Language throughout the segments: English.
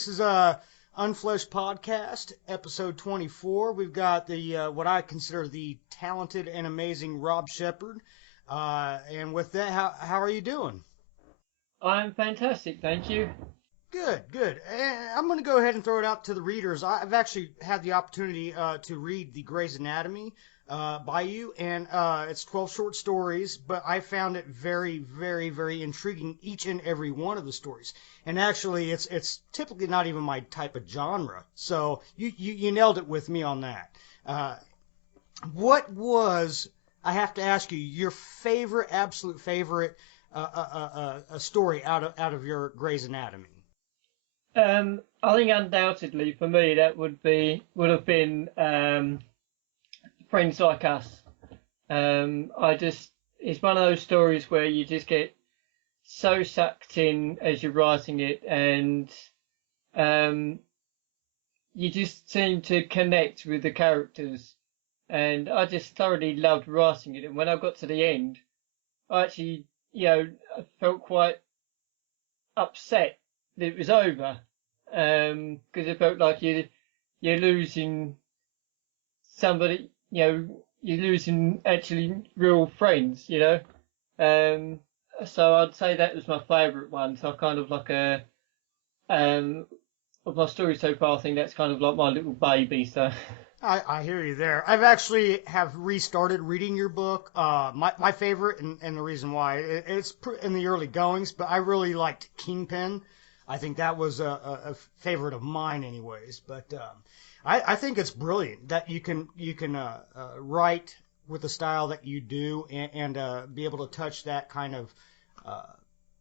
This is Unfleshed podcast, episode 24. We've got the what I consider the talented and amazing Rob Shepard. And with that, how are you doing? I'm fantastic, thank you. Good, good. I'm going to go ahead and throw it out to the readers. I've actually had the opportunity to read the Grey's Anatomy by you, and it's 12 short stories, but I found it very, very, very intriguing, each and every one of the stories. And actually, it's typically not even my type of genre, so you nailed it with me on that. What was, I have to ask you, your favorite, absolute favorite story out of your Grey's Anatomy? I think undoubtedly for me that would have been Friends Like Us. It's one of those stories where you just get so sucked in as you're writing it, and you just seem to connect with the characters, and I just thoroughly loved writing it. And when I got to the end, I actually, I felt quite upset that it was over, because it felt like you're losing somebody, you're losing actually real friends, So I'd say that was my favourite one. So kind of like of my stories so far, I think that's kind of like my little baby. So I hear you there. I've actually have restarted reading your book. My favorite, and the reason why, it's in the early goings, but I really liked Kingpin. I think that was a favorite of mine anyways. But I think it's brilliant that you can write with the style that you do, and be able to touch that kind of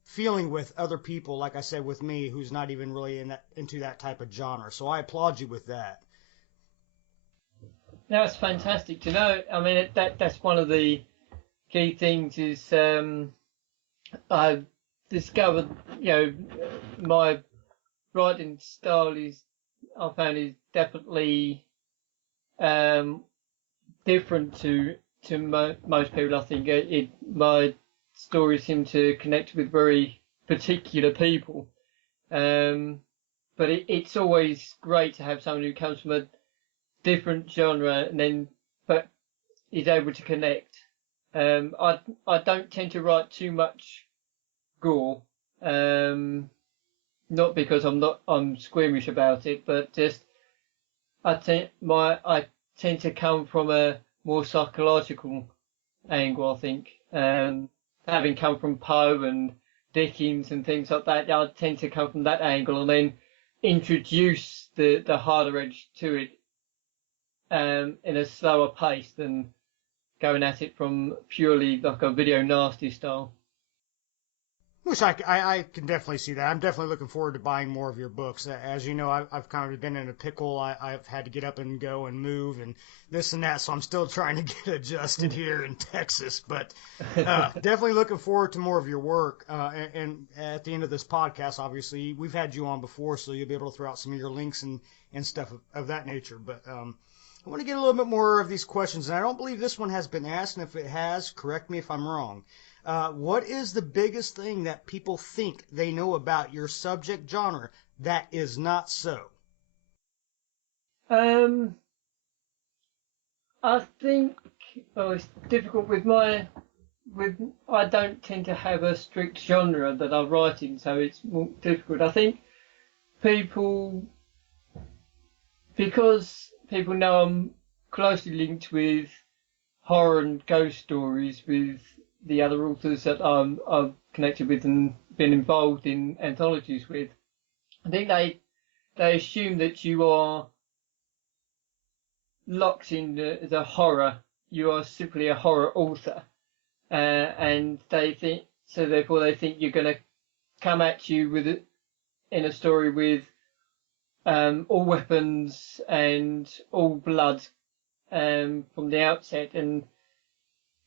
feeling with other people, like I said, with me, who's not even really into that type of genre. So I applaud you with that. that's fantastic to know. I mean, that's one of the key things is I've discovered, my writing style I found is definitely different to most people. I think my stories seem to connect with very particular people, but it's always great to have someone who comes from a different genre but is able to connect. I don't tend to write too much gore, not because I'm squeamish about it, but just I tend to come from a more psychological angle. I think, having come from Poe and Dickens and things like that, I tend to come from that angle and then introduce the harder edge to it, in a slower pace than going at it from purely like a video nasty style. Which I can definitely see that. I'm definitely looking forward to buying more of your books. As you know, I've kind of been in a pickle. I've had to get up and go and move and this and that, so I'm still trying to get adjusted here in Texas. But definitely looking forward to more of your work. And at the end of this podcast, obviously, we've had you on before, so you'll be able to throw out some of your links and stuff of that nature. But I want to get a little bit more of these questions, and I don't believe this one has been asked, and if it has, correct me if I'm wrong. What is the biggest thing that people think they know about your subject genre that is not so? I think, well, it's difficult I don't tend to have a strict genre that I write in, so it's more difficult. I think people, because people know I'm closely linked with horror and ghost stories with the other authors that I've connected with and been involved in anthologies with. I think they assume that you are locked in the horror. You are simply a horror author, and they think so. Therefore, they think you're going to come at you with it in a story with all weapons and all blood from the outset, and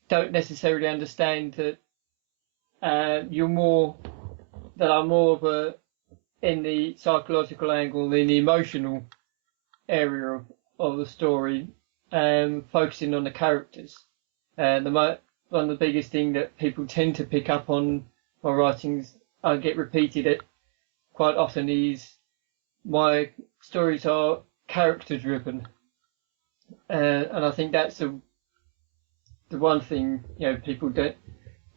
don't necessarily understand that I'm more of in the psychological angle, in the emotional area of the story, focusing on the characters. One of the biggest thing that people tend to pick up on my writings, I get repeated it quite often, is my stories are character driven, and I think that's the one thing people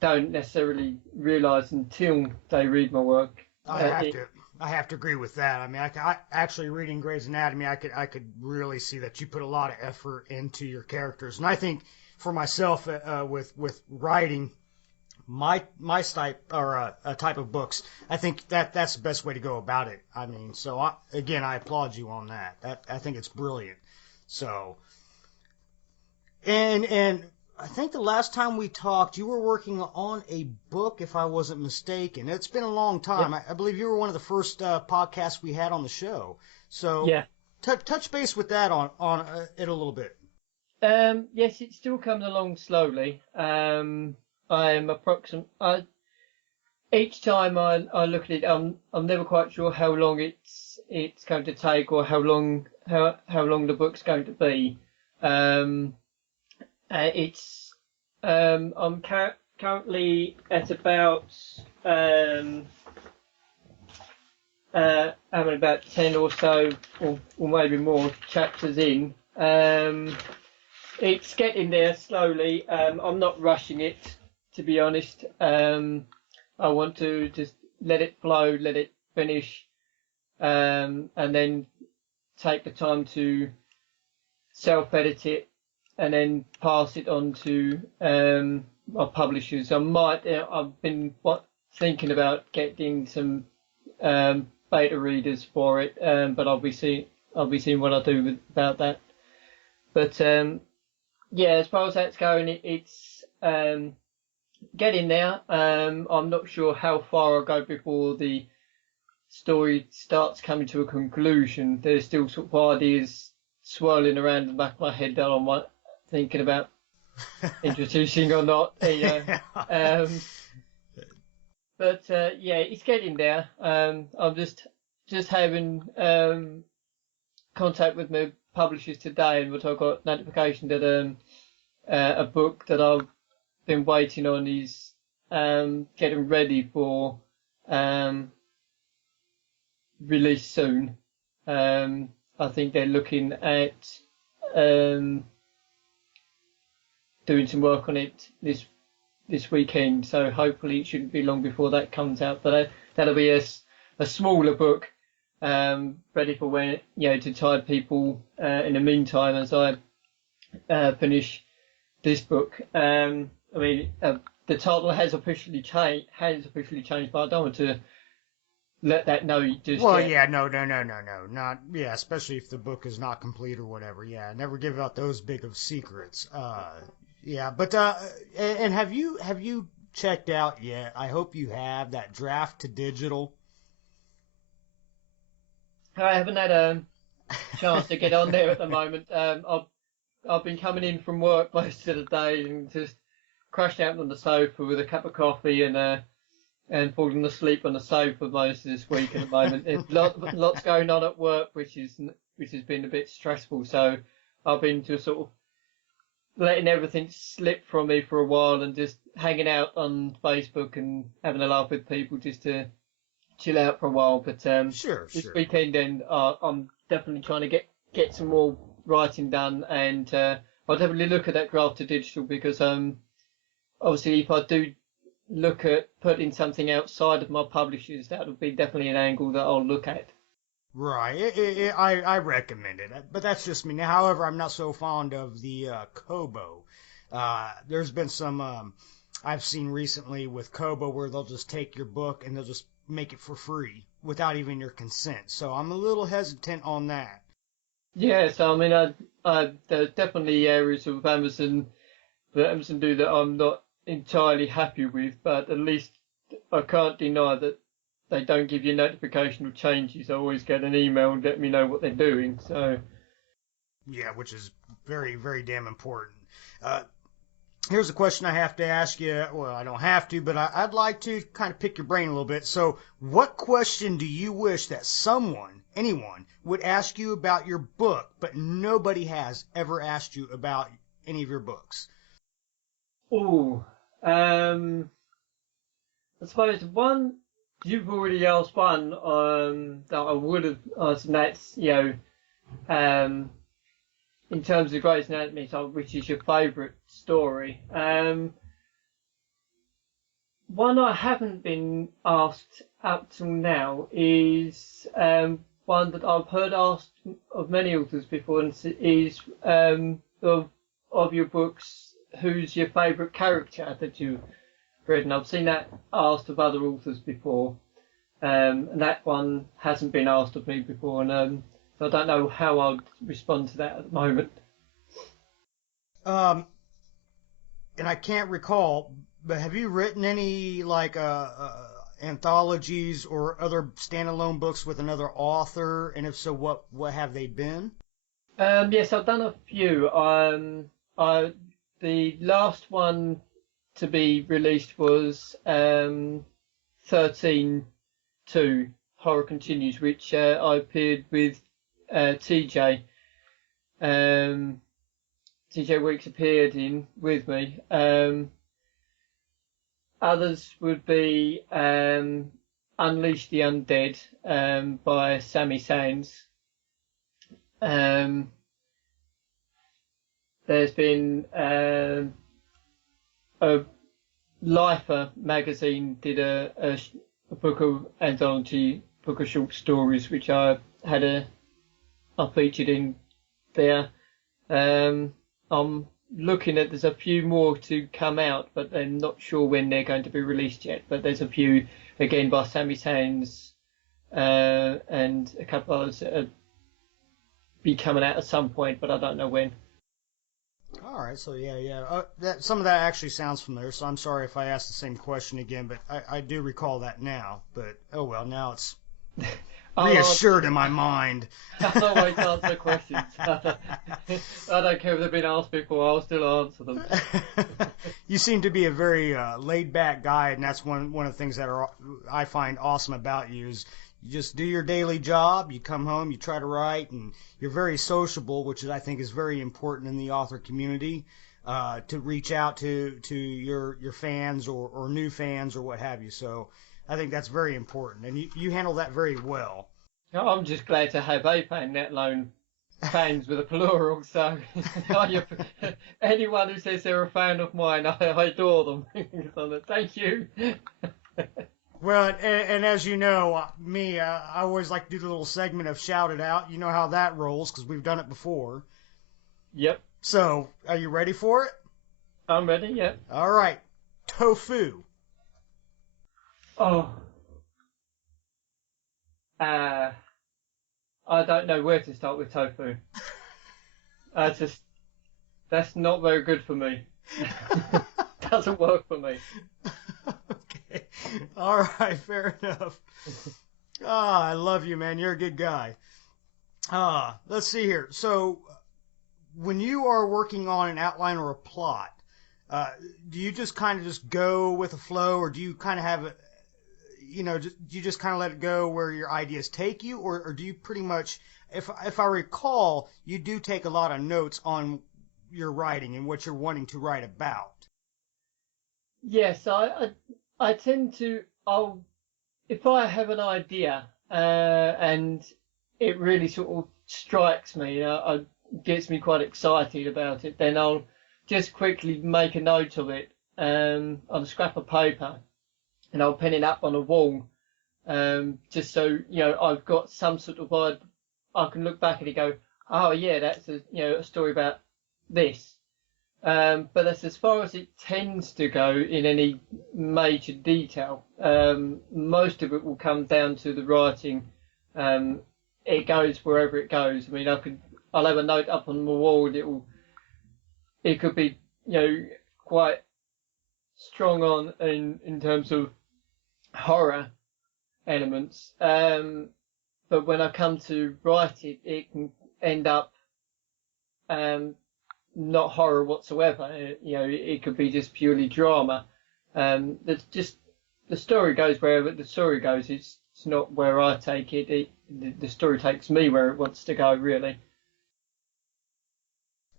don't necessarily realize until they read my work. I Uh, have it, to I have to agree with that. I mean, I actually reading Grey's Anatomy, I could really see that you put a lot of effort into your characters, and I think for myself with writing my type or a type of books, I think that's the best way to go about it. I mean, so again, I applaud you on that. That I think it's brilliant. So and I think the last time we talked, you were working on a book, if I wasn't mistaken. It's been a long yeah, time. I believe you were one of the first podcasts we had on the show. So yeah. touch base with that on it a little bit. Yes, it's still coming along slowly. I'm approximate. Each time I look at it, I'm never quite sure how long it's going to take or how long the book's going to be. Um, it's I'm currently at about um, I'm about 10 or so, or maybe more chapters in. It's getting there slowly. I'm not rushing it, to be honest. I want to just let it flow, let it finish, and then take the time to self-edit it, and then pass it on to my publishers. I've been thinking about getting some beta readers for it, but I'll be seeing what I do about that. But yeah, as far as that's going, it's getting there. I'm not sure how far I'll go before the story starts coming to a conclusion. There's still sort of ideas swirling around in the back of my head that I'm thinking about introducing or not. Um, but yeah, it's getting there. I'm just having contact with my publishers today, and I got notification that a book that I've been waiting on is getting ready for um, release soon. I think they're looking at um, doing some work on it this weekend, so hopefully it shouldn't be long before that comes out. But that'll be a smaller book, ready for when to tide people in the meantime as I finish this book. I mean, the title has officially changed, but I don't want to let that know just Well, yet. yeah, no, not yeah, especially if the book is not complete or whatever. Yeah, never give out those big of secrets. Yeah, but and have you checked out yet? I hope you have that draft to digital. I haven't had a chance to get on there at the moment. I've been coming in from work most of the day and just crashed out on the sofa with a cup of coffee and falling asleep on the sofa most of this week at the moment. Lots going on at work, which has been a bit stressful. So I've been just sort of letting everything slip from me for a while and just hanging out on Facebook and having a laugh with people just to chill out for a while. But Sure, this sure. weekend, then I'm definitely trying to get some more writing done, and I'll definitely look at that draft to digital because obviously if I do look at putting something outside of my publishers, that would be definitely an angle that I'll look at. Right. I recommend it, but that's just me. Now, however, I'm not so fond of the Kobo. There's been some I've seen recently with Kobo where they'll just take your book and they'll just make it for free without even your consent. So I'm a little hesitant on that. Yeah, so I mean, there's definitely areas of Amazon that Amazon do that I'm not entirely happy with, but at least I can't deny that they don't give you a notification of changes. I always get an email and let me know what they're doing. So Yeah, which is very, very damn important. Uh, Here's a question I have to ask you. Well, I don't have to, but I'd like to kind of pick your brain a little bit. So, what question do you wish that anyone, would ask you about your book, but nobody has ever asked you about any of your books? oh, I suppose one. You've already asked one that I would have asked, and that's, um, in terms of Grey's Anatomy, so which is your favourite story? One I haven't been asked up till now is one that I've heard asked of many authors before, and is of your books, who's your favourite character that you've read? And I've seen that asked of other authors before, and that one hasn't been asked of me before, and so I don't know how I'd respond to that at the moment. Um, and I can't recall, but have you written any like anthologies or other standalone books with another author? And if so, what have they been? Yes, I've done a few. The last one to be released was 13:2 Horror Continues, which I appeared with TJ. TJ Weeks appeared in with me. Others would be Unleash the Undead by Sammy Sands. Um, there's been a Lifer magazine did a book of anthology, book of short stories, which I featured in there. I'm looking at, there's a few more to come out, but I'm not sure when they're going to be released yet. But there's a few again by Sammy Sands and a couple others that will be coming out at some point, but I don't know when. All right, so yeah. That some of that actually sounds familiar. So I'm sorry if I asked the same question again, but I do recall that now. But oh well, now it's reassured in my mind. I'll always answer questions. I don't care if they've been asked before, I'll still answer them. You seem to be a very laid back guy, and that's one of the things that I find awesome about you is you just do your daily job, you come home, you try to write, and you're very sociable, which I think is very important in the author community, to reach out to your fans or new fans or what have you. So I think that's very important, and you handle that very well. I'm just glad to have a fan, let alone fans with a plural. So anyone who says they're a fan of mine, I adore them. So thank you. Well, and as you know, me, I always like to do the little segment of shout it out. You know how that rolls because we've done it before. Yep, So, are you ready for it? I'm ready. Yep. All right. Tofu. Oh, uh, I don't know where to start with tofu. Just that's not very good for me. Doesn't work for me. Okay. All right, fair enough. I love you, man. You're a good guy. Let's see here. So, when you are working on an outline or a plot, uh, do you just kind of just go with the flow, or do you kind of have a, do you just kind of let it go where your ideas take you, or do you pretty much, if I recall, you do take a lot of notes on your writing and what you're wanting to write about. Yes, I tend to. I'll If I have an idea and it really sort of strikes me, gets me quite excited about it, then I'll just quickly make a note of it on a scrap of paper and I'll pin it up on a wall, just so I've got some sort of I can look back at it and go, oh yeah, that's a story about this. But that's as far as it tends to go in any major detail. Most of it will come down to the writing. It goes wherever it goes. I mean, I'll have a note up on the wall. And it could be quite strong on in terms of horror elements. But when I come to write it, it can end up um, not horror whatsoever. It could be just purely drama. That's just the story goes wherever the story goes. It's not where I take it. The story takes me where it wants to go, really.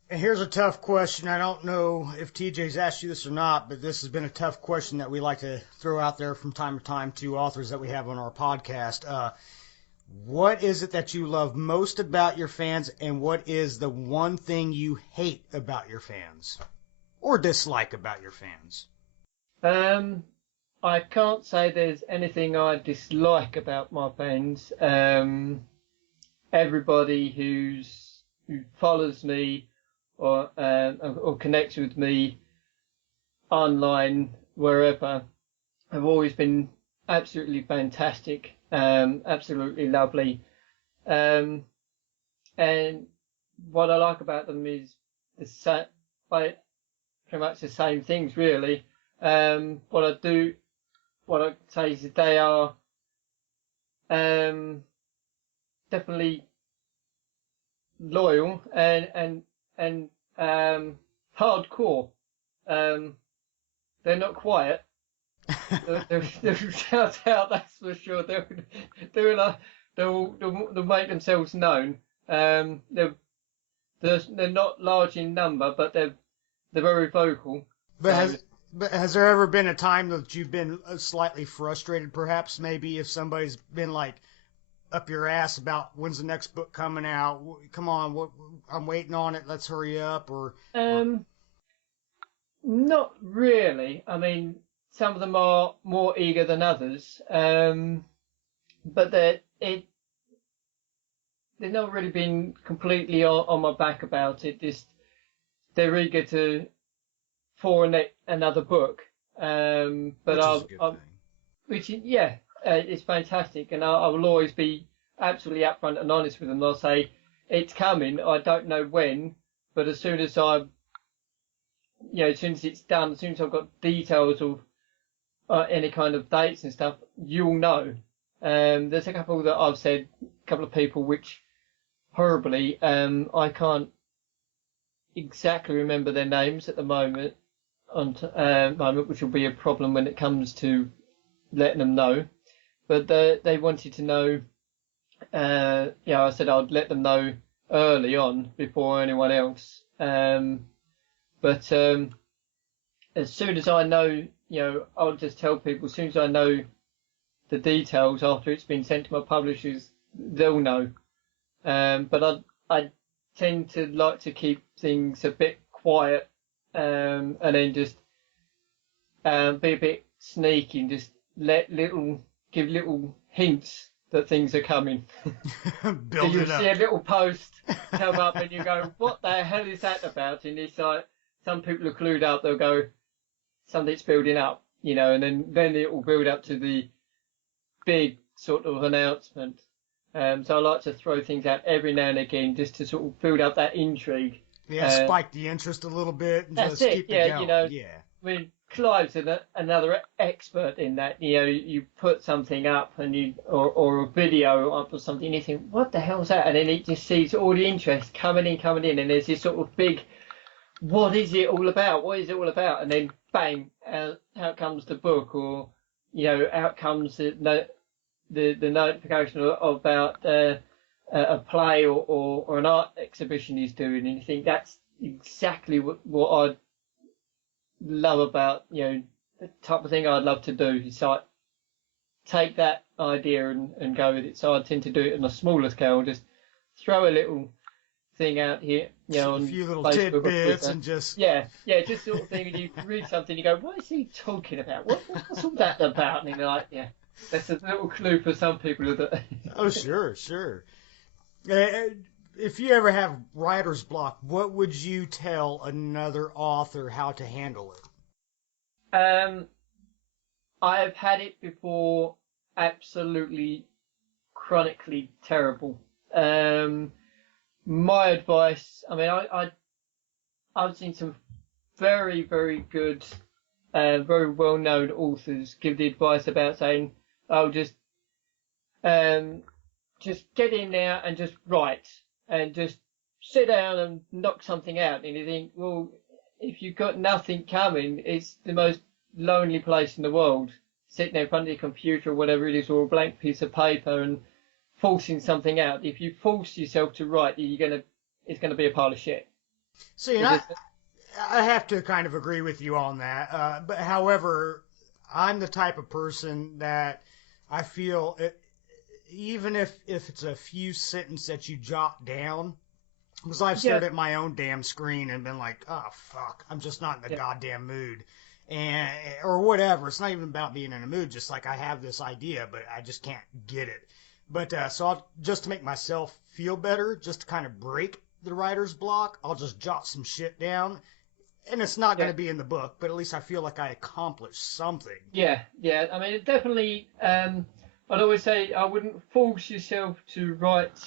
And here's a tough question. I don't know if TJ's asked you this or not, but this has been a tough question that we like to throw out there from time to time to authors that we have on our podcast. What is it that you love most about your fans, and what is the one thing you hate about your fans or dislike about your fans? Um, I can't say there's anything I dislike about my fans. Everybody who follows me or connects with me online, wherever, have always been absolutely fantastic, absolutely lovely. Um, and what I like about them is like pretty much the same things, really. What I say is that they are um, definitely loyal and hardcore. Um, they're not quiet. They'll shout out, that's for sure. They'll make themselves known. They're not large in number, but they're very vocal. But So has there ever been a time that you've been slightly frustrated, perhaps, maybe if somebody's been like up your ass about when's the next book coming out? Come on, I'm waiting on it. Let's hurry up. Or not really. I mean, some of them are more eager than others, but they've not really been completely on my back about it. Just they're eager for another book. But which is a good thing. yeah, it's fantastic, and I will always be absolutely upfront and honest with them. I'll say it's coming. I don't know when, but as soon as as soon as it's done, as soon as I've got details of any kind of dates and stuff, you'll know. There's a couple that I've said, a couple of people which horribly, I can't exactly remember their names at the moment, which will be a problem when it comes to letting them know. But they wanted to know. I said I'd let them know early on before anyone else. But as soon as I know, I'll just tell people. As soon as I know the details after it's been sent to my publishers, they'll know. But I tend to like to keep things a bit quiet, and then just be a bit sneaky and just give little hints that things are coming. So Build you'll it see a up. little post come up and you go, what the hell is that about? And it's like, some people are clued up, they'll go, something's building up, and then it will build up to the big sort of announcement. So I like to throw things out every now and again just to sort of build up that intrigue. Yeah, spike the interest a little bit and That's just it. keep Yeah, it going. Yeah. I mean, Clive's another expert in that. You put something up or a video up or something, and you think, what the hell's that? And then it just sees all the interest coming in, and there's this sort of big, what is it all about? What is it all about? And then bang, out comes the book, or out comes the notification about a play or an art exhibition he's doing, and you think that's exactly what I love about, the type of thing I'd love to do. It's like take that idea and go with it. So I tend to do it on a smaller scale, just throw a little thing out here, A on few little Facebook or tidbits Twitter. and just. Yeah, just sort of thing. And you read something, you go, what is he talking about? What's all that about? And you're like, yeah, that's a little clue for some people. That Oh, sure, sure. If you ever have writer's block, what would you tell another author how to handle it? I've had it before, absolutely chronically terrible. My advice, I mean, I've seen some very, very good, very well-known authors give the advice about saying, "Oh, just get in there and just write, and just sit down and knock something out." And you think, well, if you've got nothing coming, it's the most lonely place in the world, sitting there in front of your computer or whatever it is, or a blank piece of paper and forcing something out. If you force yourself to write, it's gonna be a pile of shit. See, and Because I have to kind of agree with you on that. But however, I'm the type of person that I feel even if it's a few sentences that you jot down, because I've yeah, stared at my own damn screen and been like, oh fuck, I'm just not in the yeah, goddamn mood, and or whatever. It's not even about being in a mood. Just like I have this idea, but I just can't get it. But so I'll, just to make myself feel better, just to kind of break the writer's block, I'll just jot some shit down, and it's not going yeah, to be in the book, but at least I feel like I accomplished something. yeah. I mean, it definitely. I'd always say I wouldn't force yourself to write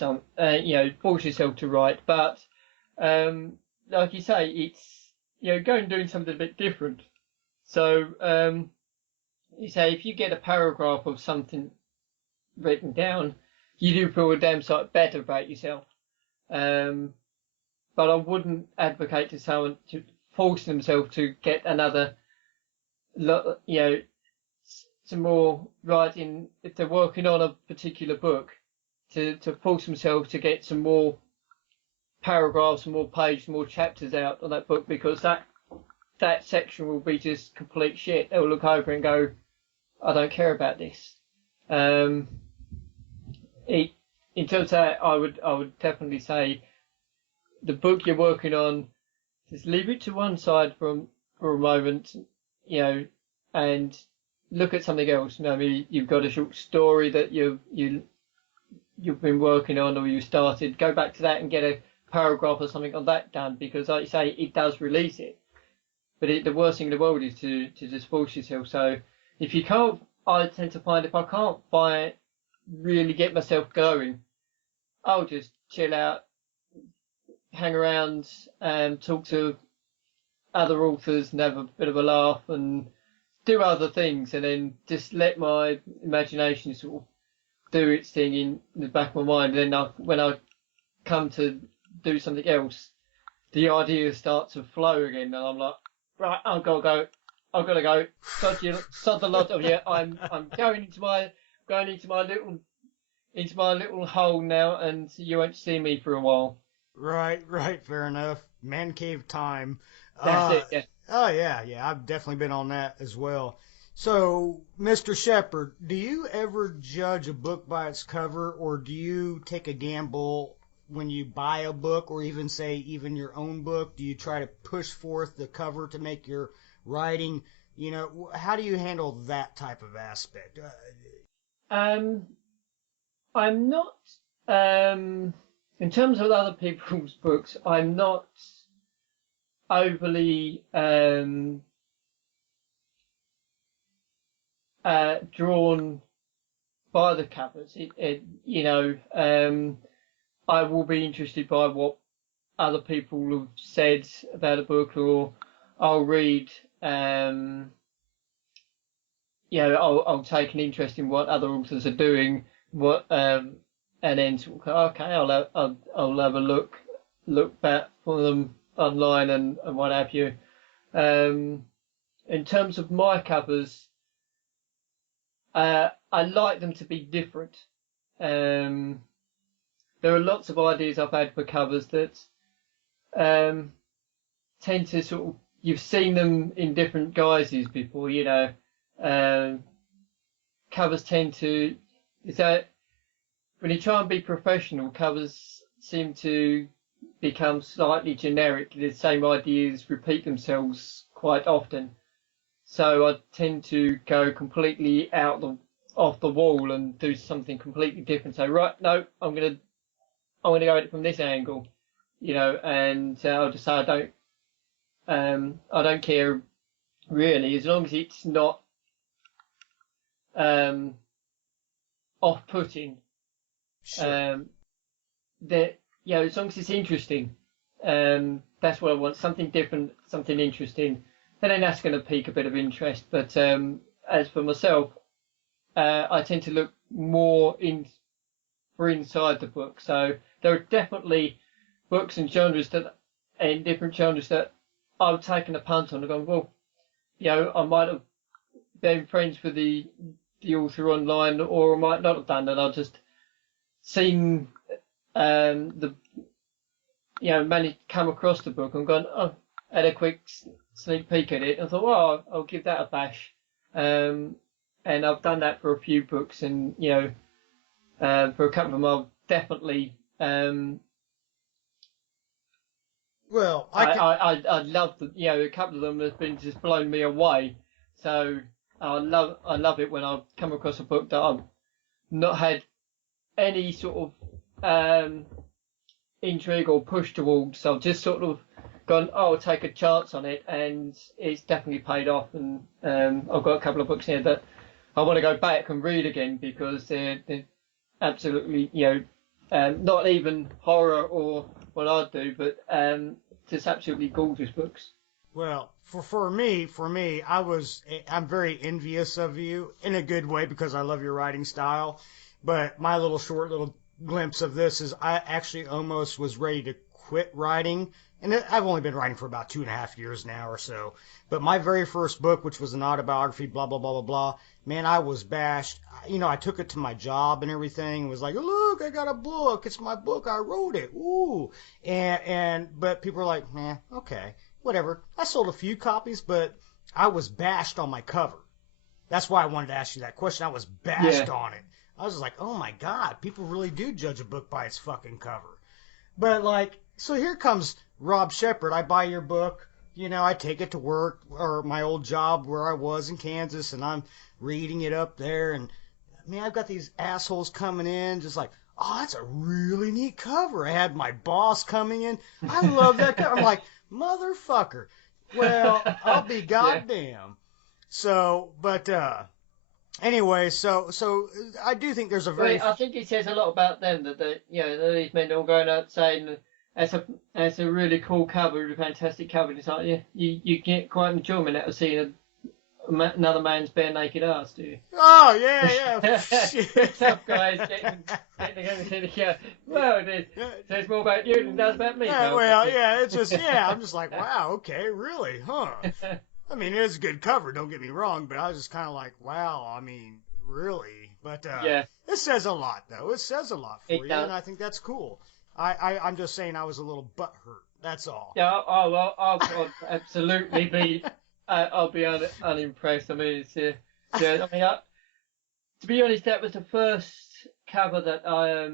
force yourself to write, but um, like you say, it's go and doing something a bit different. So you say if you get a paragraph of something written down, you do feel a damn sight better about yourself. Um, but I wouldn't advocate to someone to force themselves to get another, some more writing if they're working on a particular book, to force themselves to get some more paragraphs, some more pages, more chapters out on that book because that section will be just complete shit. They'll look over and go, I don't care about this. Um, it, in terms of that, I would definitely say the book you're working on, just leave it to one side for a moment, and look at something else. Maybe you've got a short story that you've been working on or you started. Go back to that and get a paragraph or something on that done because, like you say, it does release it. But the worst thing in the world is to just force yourself. So if you can't, I tend to find if I can't really get myself going, I'll just chill out, hang around, and talk to other authors and have a bit of a laugh and do other things, and then just let my imagination sort of do its thing in the back of my mind. And then when I come to do something else, the ideas start to flow again, and I'm like, right, I've got to go. I've got to go. Sod the lot of you. I'm going into my little hole now, and you won't see me for a while. Right, right, fair enough. Man cave time. That's Uh, it. Yeah. oh yeah, yeah, I've definitely been on that as well. So, Mr. Shepard, do you ever judge a book by its cover, or do you take a gamble when you buy a book, or even say even your own book? Do you try to push forth the cover to make your writing? How do you handle that type of aspect? Um, I'm not. In terms of other people's books, I'm not overly drawn by the covers. I will be interested by what other people have said about a book, or I'll read. Um, I'll take an interest in what other authors are doing. And then sort of, okay, I'll have a look back for them online and what have you. Um, in terms of my covers, I like them to be different. Um, there are lots of ideas I've had for covers that um, tend to sort of you've seen them in different guises before. Um, Covers tend to is that when you try and be professional, covers seem to become slightly generic. The same ideas repeat themselves quite often. So I tend to go completely off the wall and do something completely different. So right, no, I'm gonna go at it from this angle, and I'll just say I don't care really as long as it's not um, off-putting. Sure. Um, that as long as it's interesting, that's what I want. Something different, something interesting. And then that's going to pique a bit of interest. But as for myself, I tend to look more for inside the book. So there are definitely books and different genres that I've taken a punt on and gone, well, I might have been friends with the author online, or I might not have done that. I've just seen the managed to come across the book and gone, oh, had a quick sneak peek at it. I thought, well, I'll give that a bash. And I've done that for a few books, and for a couple of them, I'll definitely. Well, I love a couple of them have been just blown me away. So I love it when I've come across a book that I've not had any sort of intrigue or push towards. So I've just sort of gone, oh, I'll take a chance on it, and it's definitely paid off. And I've got a couple of books here that I want to go back and read again because they're absolutely, not even horror or what I do, but just absolutely gorgeous books. well, for me, I'm very envious of you in a good way because I love your writing style. But my little glimpse of this is I actually almost was ready to quit writing. And I've only been writing for about 2.5 years now or so. But my very first book, which was an autobiography, blah, blah, blah, blah, blah, man, I was bashed. I took it to my job and everything and was like, look, I got a book. It's my book. I wrote it. Ooh. But people were like, man, okay, whatever. I sold a few copies, but I was bashed on my cover. That's why I wanted to ask you that question. I was bashed Yeah, on it. I was like, oh my God, people really do judge a book by its fucking cover. But like, so here comes Rob Shepard. I buy your book. I take it to work or my old job where I was in Kansas, and I'm reading it up there. And man, I've got these assholes coming in, just like, oh, that's a really neat cover. I had my boss coming in. I love that cover. I'm like, motherfucker. Well, I'll be yeah. goddamn. So, but anyway, so I do think there's a Well, very I think it says a lot about them that these men all going out saying that's a really cool cover, a fantastic cover. It's like, yeah, you get quite enjoyment out of seeing another man's bare naked ass, do you? oh yeah shit. Tough guys getting together saying, yeah, well, it says more about you than it does about me, Yeah, pal. well, yeah, it's just I'm just like, wow, okay, really, huh? I mean, it is a good cover, don't get me wrong, but I was just kind of like, wow, I mean, really. But Yeah, it says a lot, though. It says a lot for it you, and does. I think that's cool. I'm just saying I was a little butthurt. That's all. Yeah, I'll absolutely be. I'll be unimpressed. I mean, yeah. I mean, to be honest, that was the first cover that I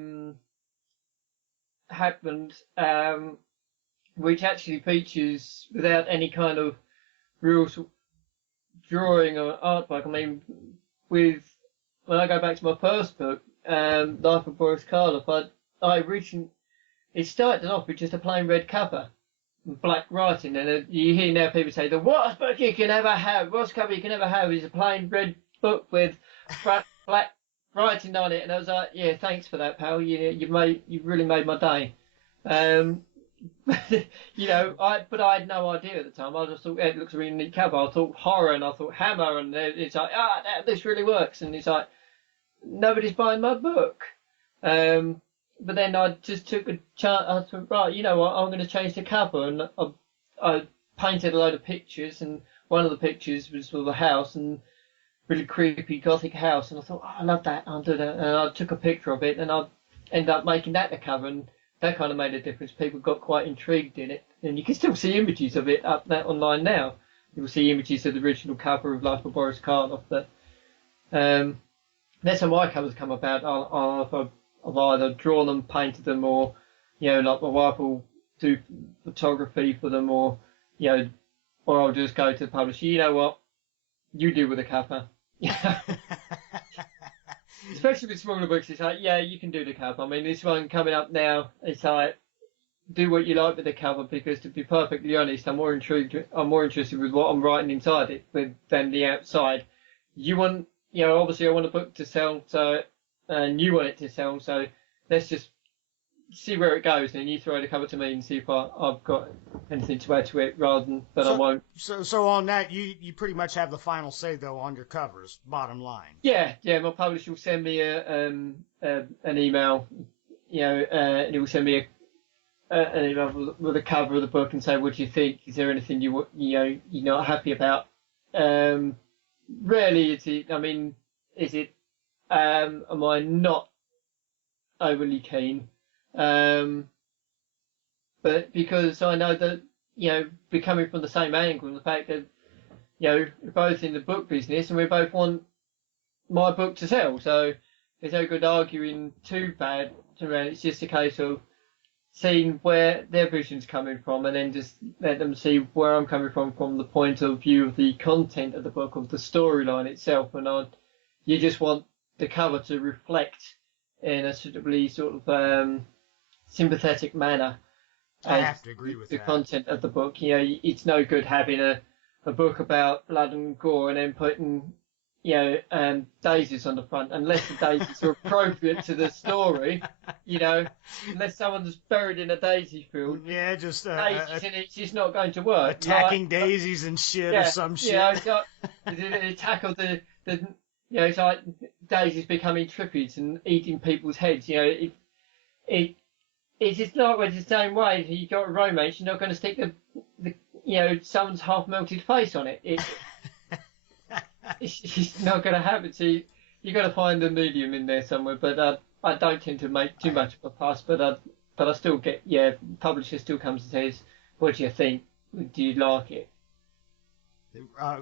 happened, which actually features without any kind of real drawing or artwork. I mean, with when I go back to my first book, Life of Boris Karloff, I originally it started off with just a plain red cover, black writing, and you hear now people say the worst book you can ever have, worst cover you can ever have is a plain red book with black writing on it, and I was like, yeah, thanks for that, pal. You've really made my day. Um, but I had no idea at the time. I just thought it looks a really neat cover. I thought horror, and I thought Hammer, and it's like, this really works, and it's like nobody's buying my book. But then I just took a chance. I thought, right, you know what? I'm going to change the cover, and I painted a load of pictures, and one of the pictures was of a house, and really creepy gothic house, and I thought, oh, I love that. I'll do that, and I took a picture of it, and I ended up making that the cover, and that kind of made a difference. People got quite intrigued in it, and you can still see images of it up that online now. You'll see images of the original cover of Life of Boris Karloff. But that's how my covers come about. I've either drawn them, painted them, or like my wife will do photography for them, or or I'll just go to the publisher. You know what? You deal with the cover. Especially with smaller books, it's like, yeah, you can do the cover. I mean, this one coming up now, it's like, do what you like with the cover, because to be perfectly honest, I'm more interested with what I'm writing inside it than the outside. You want, obviously I want a book to sell, so, and you want it to sell, so let's just see where it goes, and you throw the cover to me and see if I've got anything to add to it, rather than that I so won't. so on that, you pretty much have the final say though on your covers. Bottom line. Yeah. My publisher will send me an email, and he will send me an email with a cover of the book and say, "What do you think? Is there anything you're not happy about?" Rarely is it. I mean, is it? Am I not overly keen? But but because I know that, we're coming from the same angle, and the fact that, we're both in the book business and we both want my book to sell. So there's no good arguing too bad around. It's just a case of seeing where their vision's coming from, and then just let them see where I'm coming from the point of view of the content of the book, of the storyline itself. And you just want the cover to reflect in a suitably sort of sympathetic manner I as have to agree with the that. content of the book. It's no good having a book about blood and gore and then putting daisies on the front, unless the daisies are appropriate to the story, unless someone's buried in a daisy field, Yeah, just daisies in it's just not going to work. attacking daisies and shit or Yeah, some shit. it's like the attack of the it's like daisies becoming trippids and eating people's heads. It's just not the same way. If you got a romance, you're not going to stick the someone's half melted face on it. It's just not going to happen. So you got to find the medium in there somewhere. But I don't tend to make too much of a fuss. But I still get publisher still comes and says, "What do you think? Do you like it?" Uh,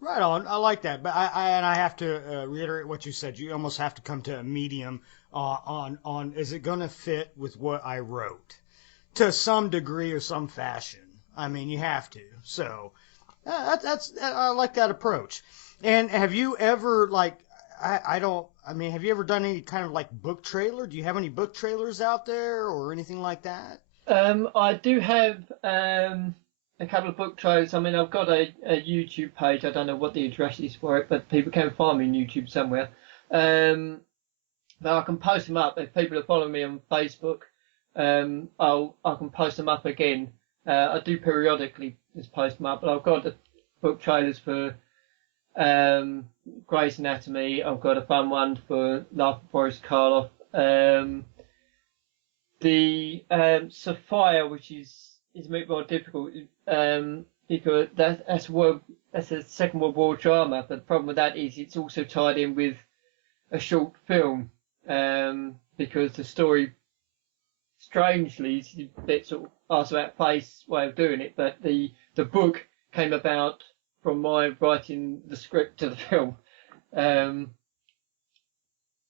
right on. I like that, but I have to reiterate what you said. You almost have to come to a medium on is it going to fit with what I wrote to some degree or some fashion. I mean, you have to. So that's I like that approach. And have you ever have you ever done any kind of like book trailer? Do you have any book trailers out there or anything like that? I do have a couple of book trailers. I mean, I've got a YouTube page. I don't know what the address is for it, but people can find me on YouTube somewhere. But I can post them up if people are following me on Facebook. I can post them up again. I do periodically just post them up, but I've got the book trailers for Grey's Anatomy. I've got a fun one for Life of Boris Karloff. The Sophia, which is a bit more difficult, because that's a Second World War drama. But the problem with that is it's also tied in with a short film, because the story, strangely, is a bit sort of arse about face way of doing it. But the book came about from my writing the script to the film.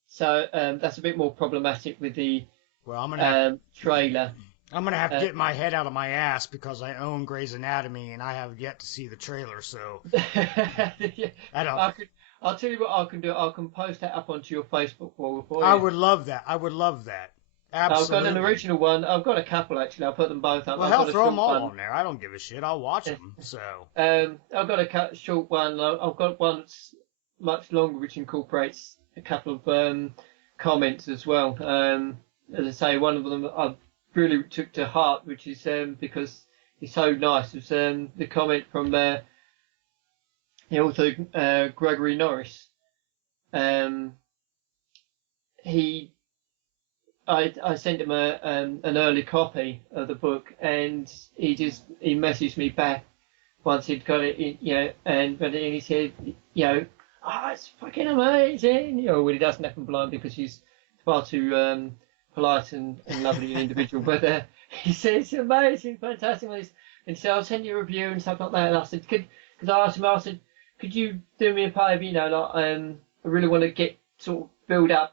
So that's a bit more problematic with the Well, trailer. I'm gonna have to get my head out of my ass because I own Grey's Anatomy and I have yet to see the trailer. So I don't. I'll tell you what I can do. I can post that up onto your Facebook wall for you. I would love that. I would love that. Absolutely. I've got an original one. I've got a couple actually. I'll put them both up. Well, I've hell, got a throw them all one. on there. I don't give a shit. I'll watch them. So. I've got a short one. I've got one that's much longer, which incorporates a couple of comments as well. As I say, one of them I really took to heart, which is because it's so nice. It's the comment from the author Gregory Norris. I sent him an early copy of the book, and he messaged me back once he'd got it, and he said, oh, it's fucking amazing, when he doesn't happen blind because he's far too polite and lovely an individual, but he said it's amazing, fantastic, and he said I'll send you a review and stuff like that, and I said, because I said, could you do me a favour, I really want to get sort of build up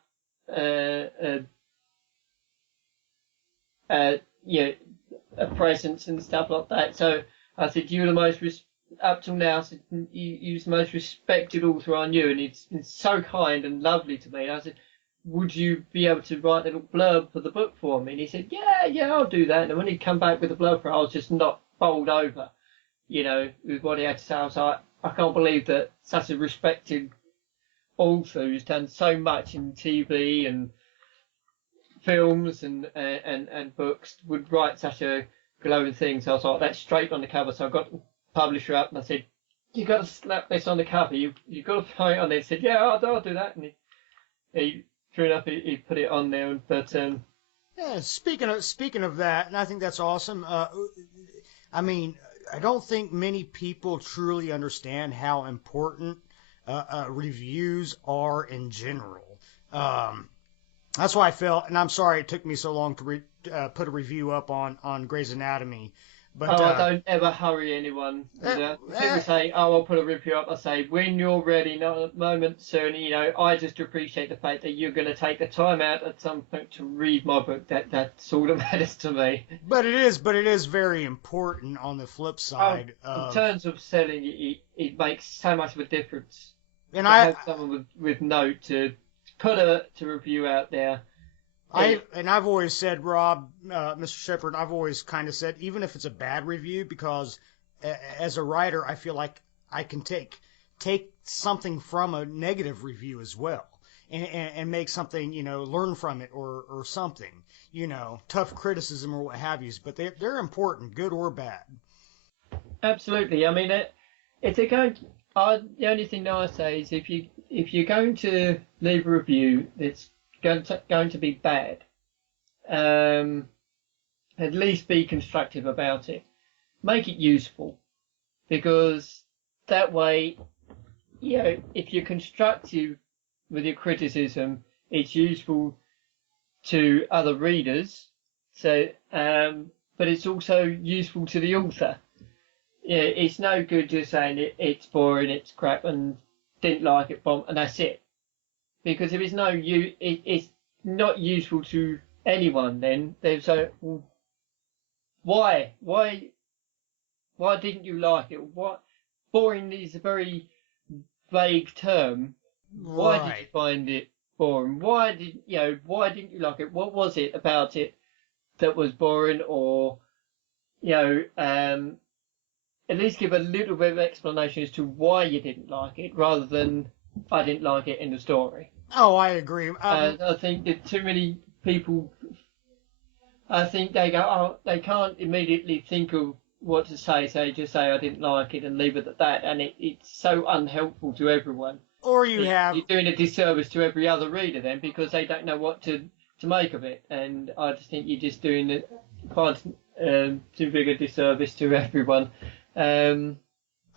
a presence and stuff like that. So I said, you're the most up till now. I said, you're the most respected author I knew, and it's been so kind and lovely to me. And I said, would you be able to write a little blurb for the book for me? And he said, yeah, I'll do that. And when he'd come back with the blurb for it, I was just not bowled over, with what he had to say. I was like, I can't believe that such a respected author who's done so much in TV and films and books would write such a glowing thing. So I was like, that's straight on the cover. So I got the publisher up and I said, you got to slap this on the cover. You got to throw it on there. He said, yeah, I'll do that. And he true enough, he put it on there. But yeah, speaking of that, and I think that's awesome. I mean, I don't think many people truly understand how important reviews are in general. That's why I felt, and I'm sorry it took me so long to put a review up on Grey's Anatomy, but Oh, I don't ever hurry anyone with eh, that. People eh, say, "Oh, I'll put a review up." I say, "When you're ready, not at the moment, soon." I just appreciate the fact that you're going to take the time out at some point to read my book. That's all that matters to me. but it is very important on the flip Oh, side in of, terms of selling, it makes so much of a difference and to have someone with note to put a to review out there. I've always said, Rob, Mr. Shepard, I've always kind of said, even if it's a bad review, because as a writer, I feel like I can take something from a negative review as well, and make something, learn from it, or something, tough criticism or what have you. But they're important, good or bad. Absolutely. I mean, if they're going, the only thing that I say is if you're going to leave a review that's going to be bad, um, at least be constructive about it. Make it useful because that way, if you're constructive with your criticism, it's useful to other readers. So, but it's also useful to the author. Yeah, it's no good just saying it's boring, it's crap, and didn't like it, bomb, and that's it. Because if it's it's not useful to anyone. Then there's well, why didn't you like it? What boring is a very vague term. Why did you Right. find it boring? Why didn't you like it? What was it about it that was boring? Or you know, um, at least give a little bit of explanation as to why you didn't like it, rather than I didn't like it in the story. Oh, I agree. I think that too many people, I think they go, oh, they can't immediately think of what to say, so they just say I didn't like it and leave it at that, and it's so unhelpful to everyone. Or you You're have doing a disservice to every other reader then because they don't know what to make of it, and I just think you're just doing it far too big a disservice to everyone. Um,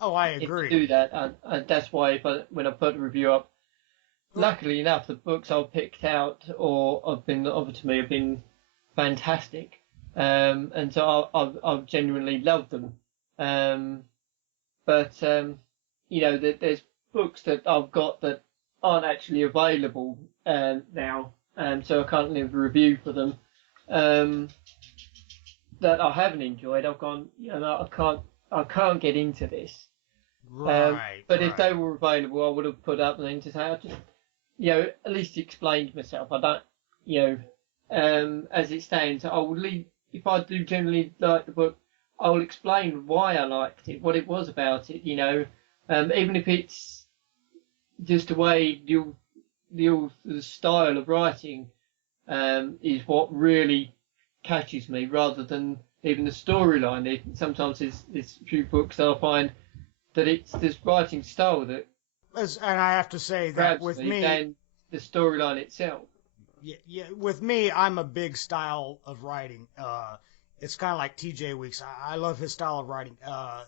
Oh, I if you agree. do that, and that's why when I put the review up, luckily enough, the books I've picked out or have been offered to me have been fantastic, and so I've genuinely loved them. Um, but there's books that I've got that aren't actually available now, so I can't leave a review for them. Um, that I haven't enjoyed. I've gone, I can't get into this. Right, But if they right. were available, I would have put up and to say, I just, at least explained myself. I don't, as it stands, I will leave, if I do generally like the book, I will explain why I liked it, what it was about it, even if it's just the way the style of writing is what really catches me, rather than even the storyline. Sometimes there's a few books that I find that it's this writing style that And I have to say that grabs with me me, than the storyline itself. yeah, with me, I'm a big style of writing. It's kind of like TJ Weeks. I love his style of writing.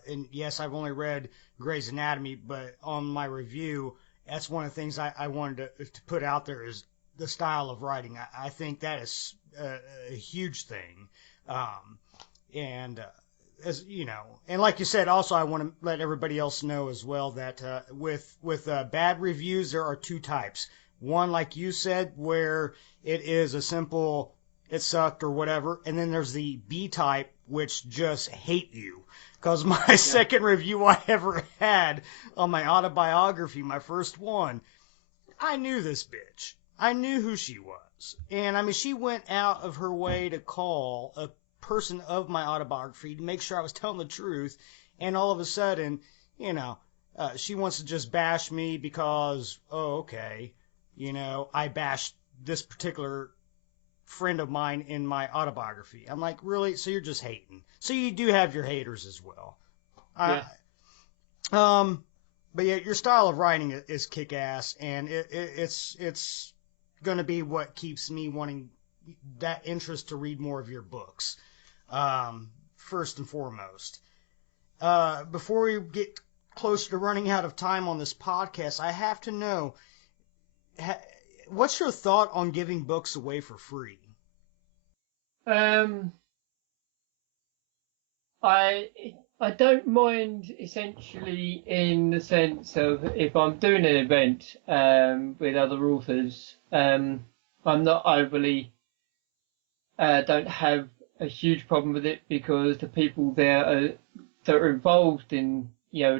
And yes, I've only read Grey's Anatomy, but on my review, that's one of the things I wanted to put out there is the style of writing. I think that is a huge thing. Um, and as you know, and like you said, also I want to let everybody else know as well that with bad reviews, there are two types. One, like you said, where it is a simple "it sucked" or whatever, and then there's the B type, which just hate you. Because my Yeah, second review I ever had on my autobiography, my first one, I knew this bitch. I knew who she was. And I mean, she went out of her way to call a person of my autobiography to make sure I was telling the truth. And all of a sudden, she wants to just bash me because, oh, okay, I bashed this particular friend of mine in my autobiography. I'm like, really? So you're just hating. So you do have your haters as well. I, yeah, um, but yeah, your style of writing is kick ass, and it's going to be what keeps me wanting that interest to read more of your books. First and foremost, before we get closer to running out of time on this podcast, I have to know: what's your thought on giving books away for free? Um, I I don't mind essentially in the sense of if I'm doing an event with other authors, I'm not overly don't have a huge problem with it because the people there that are involved in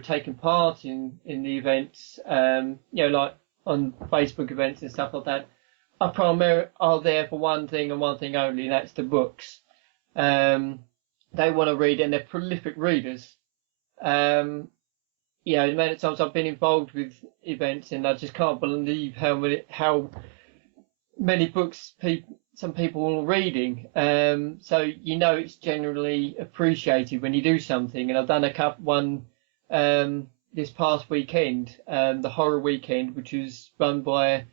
taking part in the events, like on Facebook events and stuff like that, are there for one thing and one thing only, and that's the books. Um, they want to read, and they're prolific readers. Um, the amount of times I've been involved with events, and I just can't believe how many books some people are reading. So it's generally appreciated when you do something. And I've done one this past weekend, the horror weekend, which was run by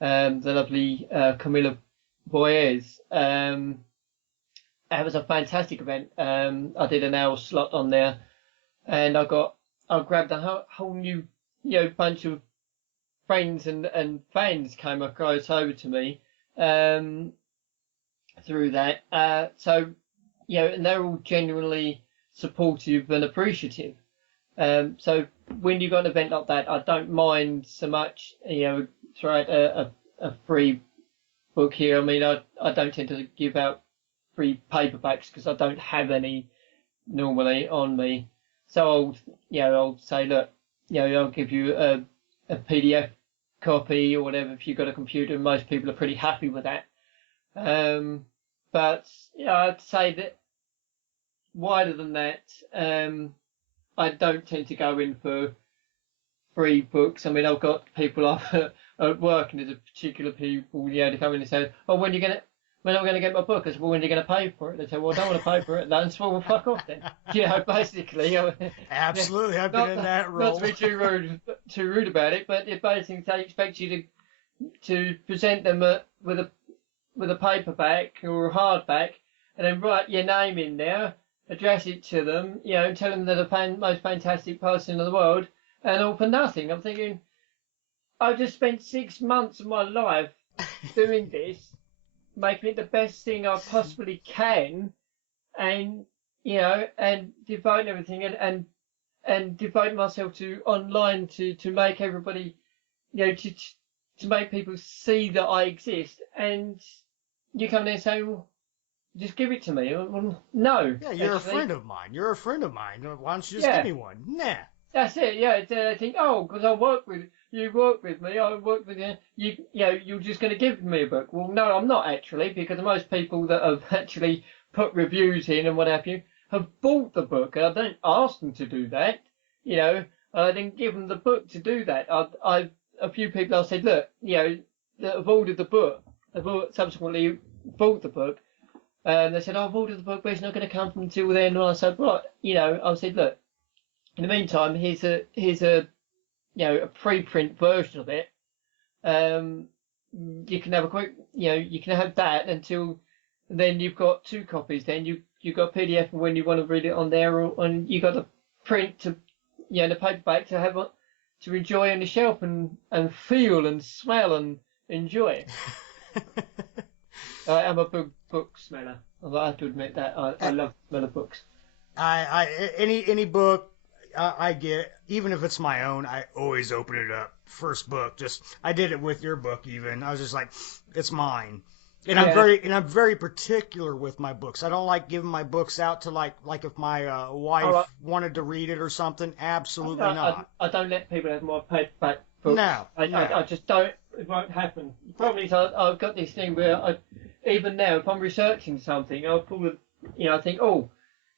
the lovely Camilla Boyes. It was a fantastic event. I did an hour slot on there, and I grabbed a whole new bunch of friends and fans came across over to me through that. And they're all genuinely supportive and appreciative. So when you've got an event like that, I don't mind so much, throw out a free book here. I mean, I don't tend to give out free paperbacks because I don't have any normally on me. So I'll say, look, I'll give you a PDF copy or whatever if you've got a computer. Most people are pretty happy with that. But I'd say that wider than that, I don't tend to go in for free books. I mean, I've got people up at work, and there's a particular people, to come in and say, "Oh, when am I gonna get my book?" I said, "Well, when are you gonna pay for it?" They say, "Well, I don't want to pay for it." Then, well, fuck off then. Basically. Absolutely, I've been in that role. Not to be too rude about it, but it basically they expect you to present them with a paperback or a hardback, and then write your name in there, address it to them, and tell them they're the most fantastic person in the world, and all for nothing. I'm thinking, I've just spent 6 months of my life doing this, making it the best thing I possibly can, and and devote everything and devote myself to online to make everybody, to make people see that I exist, and you come there and say, well, just give it to me. Well, no. Yeah, you're actually a friend of mine. You're a friend of mine. Why don't you just give me one? Nah. That's it. Yeah. I think, because you work with me. I work with you. You're just going to give me a book. Well, no, I'm not actually, because most people that have actually put reviews in and what have you have bought the book. And I don't ask them to do that. I didn't give them the book to do that. A few people I said, look, that have ordered the book, have subsequently bought the book. They said, I've ordered the book, but it's not going to come until then. And I said, right, I said, look, in the meantime, here's a preprint version of it. You can have a quick, you can have that until then. You've got 2 copies. Then you've got PDF when you want to read it on there, and you got the print to, the paperback to have to enjoy on the shelf and feel and smell and enjoy. I am a book smeller. I have to admit that. I love the smell of books. Any book I get, even if it's my own, I always open it up. First book, I did it with your book even. I was just like, it's mine. And I'm very particular with my books. I don't like giving my books out to like if my wife wanted to read it or something. Absolutely not. I don't let people have my paperback books. No. I just don't. It won't happen. The problem is I've got this thing where even now if I'm researching something, I'll pull I think,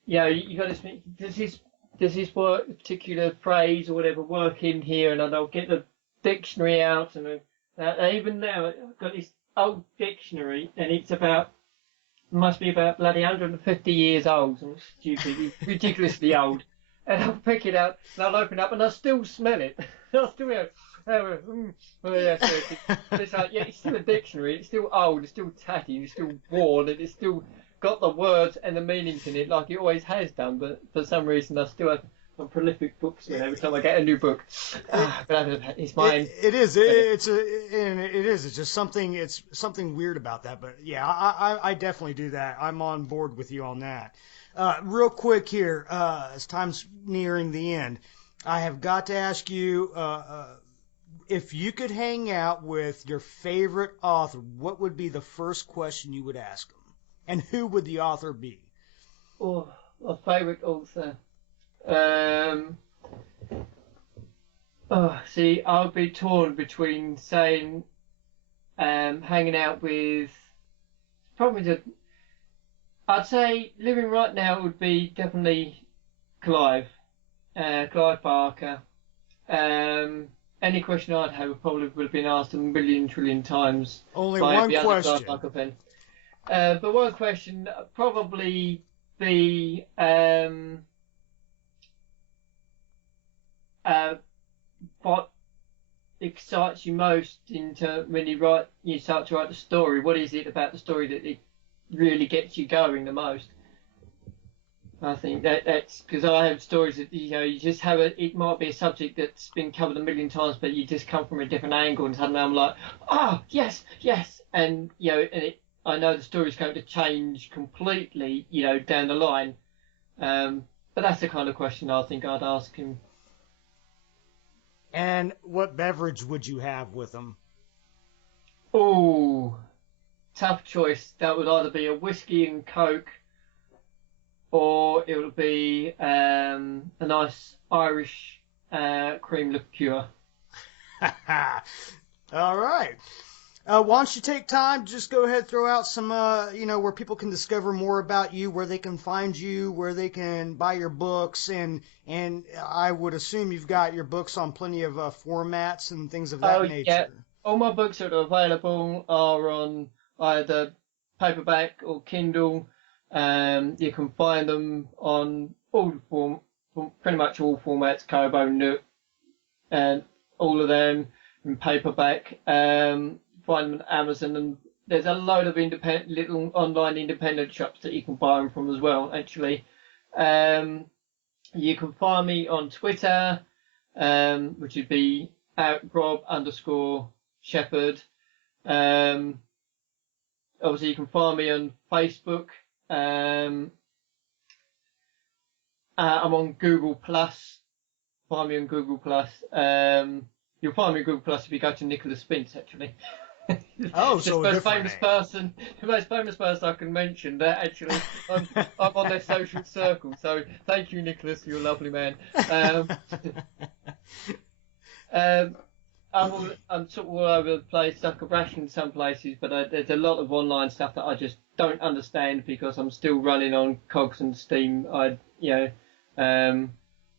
you got to does this word, particular phrase or whatever work in here, and I'll get the dictionary out, and even now I've got this old dictionary, and must be about bloody 150 years old, and stupid, ridiculously old, and I'll pick it up, and I'll open it up, and I'll still smell it. I'll still go, it's like, it's still a dictionary, it's still old, it's still tatty, it's still worn, and it's still got the words and the meanings in it like it always has done, but for some reason I still have I'm a prolific booksman. Every time I get a new book, It, it's it, mine. it is. It's a. And it is. It's just something. It's something weird about that. But yeah, I definitely do that. I'm on board with you on that. Real quick here, as time's nearing the end, I have got to ask you if you could hang out with your favorite author, what would be the first question you would ask them, and who would the author be? Oh, my favourite author. Um, see, I'll be torn between saying hanging out with probably the. I'd say living right now would be definitely Clive, Clive Barker. Any question I'd have would have been asked a million trillion times Only by one the other Clive question. Barker fan. But one question probably be what excites you most when you start to write the story? What is it about the story that it really gets you going the most? I think that's because I have stories that you just have it might be a subject that's been covered a million times, but you just come from a different angle, and suddenly I'm like, oh yes, yes, and I know the story's going to change completely, down the line. But that's the kind of question I think I'd ask him. And what beverage would you have with them? Oh, tough choice. That would either be a whiskey and coke, or it would be a nice Irish cream liqueur. All right. Why don't you take time? Just go ahead, throw out some, where people can discover more about you, where they can find you, where they can buy your books, and I would assume you've got your books on plenty of formats and things of that Oh yeah, nature. all my books that are available are on either paperback or Kindle. You can find them on pretty much all formats, Kobo, Nook, and all of them in paperback. Find them on Amazon, and there's a load of little online independent shops that you can buy them from as well. Actually, you can find me on Twitter, which would be @Rob_Shepherd. Obviously, you can find me on Facebook. I'm on Google Plus. Find me on Google Plus. You'll find me on Google Plus if you go to Nicholas Spence, actually. Oh, The so a most different famous name. person, the most famous person I can mention. That actually, I'm on their social circle. So thank you, Nicholas. You're a lovely man. Um, um, I'm sort of all over the place, like a ration in some places, but there's a lot of online stuff that I just don't understand because I'm still running on cogs and steam. Um,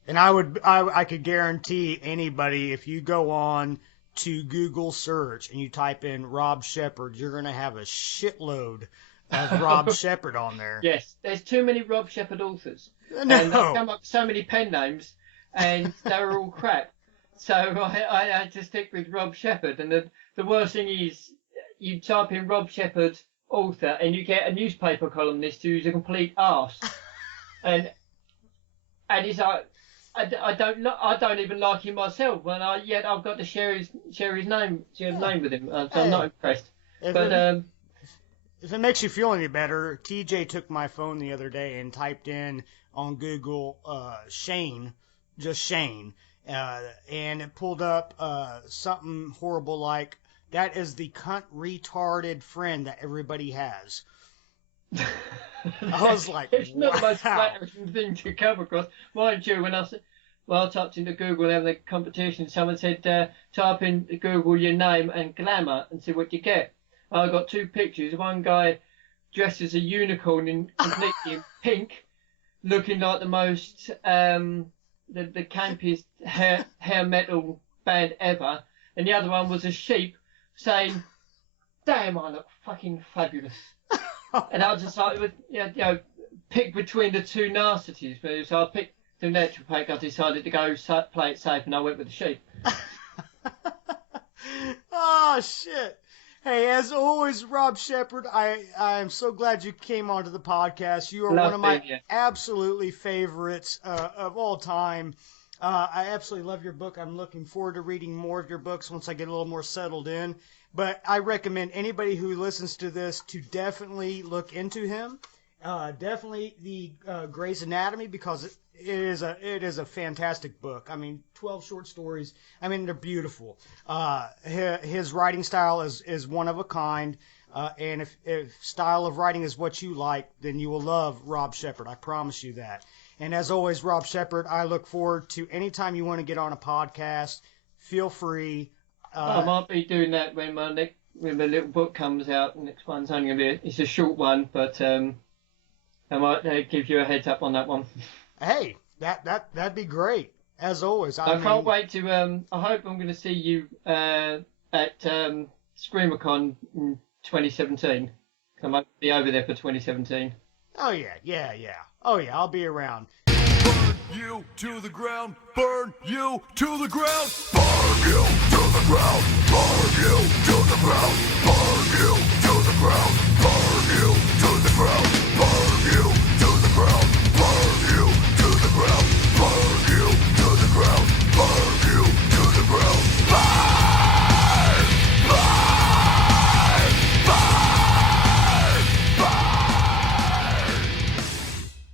And I could guarantee anybody, if you go on to Google search and you type in Rob Shepherd, you're going to have a shitload of Rob Shepherd on there. yes, there's too many Rob Shepherd authors, and they No. come up with so many pen names, and they're all crap. So I had to stick with Rob Shepherd, and the worst thing is you type in Rob Shepherd author, and you get a newspaper columnist who's a complete arse, and it's like I don't even like him myself, yet I've got to share his name with him, so I'm not Hey, impressed. if But it, if it makes you feel any better, TJ took my phone the other day and typed in on Google Shane, just Shane, and it pulled up something horrible like, that is the cunt retarded friend that everybody has. I was like, it's not the most wow. flattering thing to come across. Mind you, when I typed into Google and having the competition, someone said type in Google your name and glamour and see what you get. I got two pictures. One guy dressed as a unicorn completely in pink, looking like the most the campiest hair metal band ever, and the other one was a sheep saying, "Damn, I look fucking fabulous." And I just like, pick between the two niceties. So I picked the natural pack. I decided to go play it safe, and I went with the sheep. Oh shit. Hey, as always, Rob Shepard, I am so glad you came onto the podcast. You are one Love of my being here. absolutely favorites of all time. I absolutely love your book. I'm looking forward to reading more of your books once I get a little more settled in. But I recommend anybody who listens to this to definitely look into him. Definitely the Grey's Anatomy, because it is a fantastic book. I mean, 12 short stories. I mean, they're beautiful. His writing style is one of a kind. And if style of writing is what you like, then you will love Rob Shepard. I promise you that. And as always, Rob Shepard, I look forward to any time you want to get on a podcast. Feel free. I might be doing that when when the little book comes out. The next one's only gonna be it's a short one, but I might give you a heads up on that one. Hey, that'd be great. As always, I can't wait to. I hope I'm going to see you at ScreamerCon in 2017. I might be over there for 2017. Oh yeah. Oh yeah, I'll be around. Burn you to the ground, burn you to the ground, burn you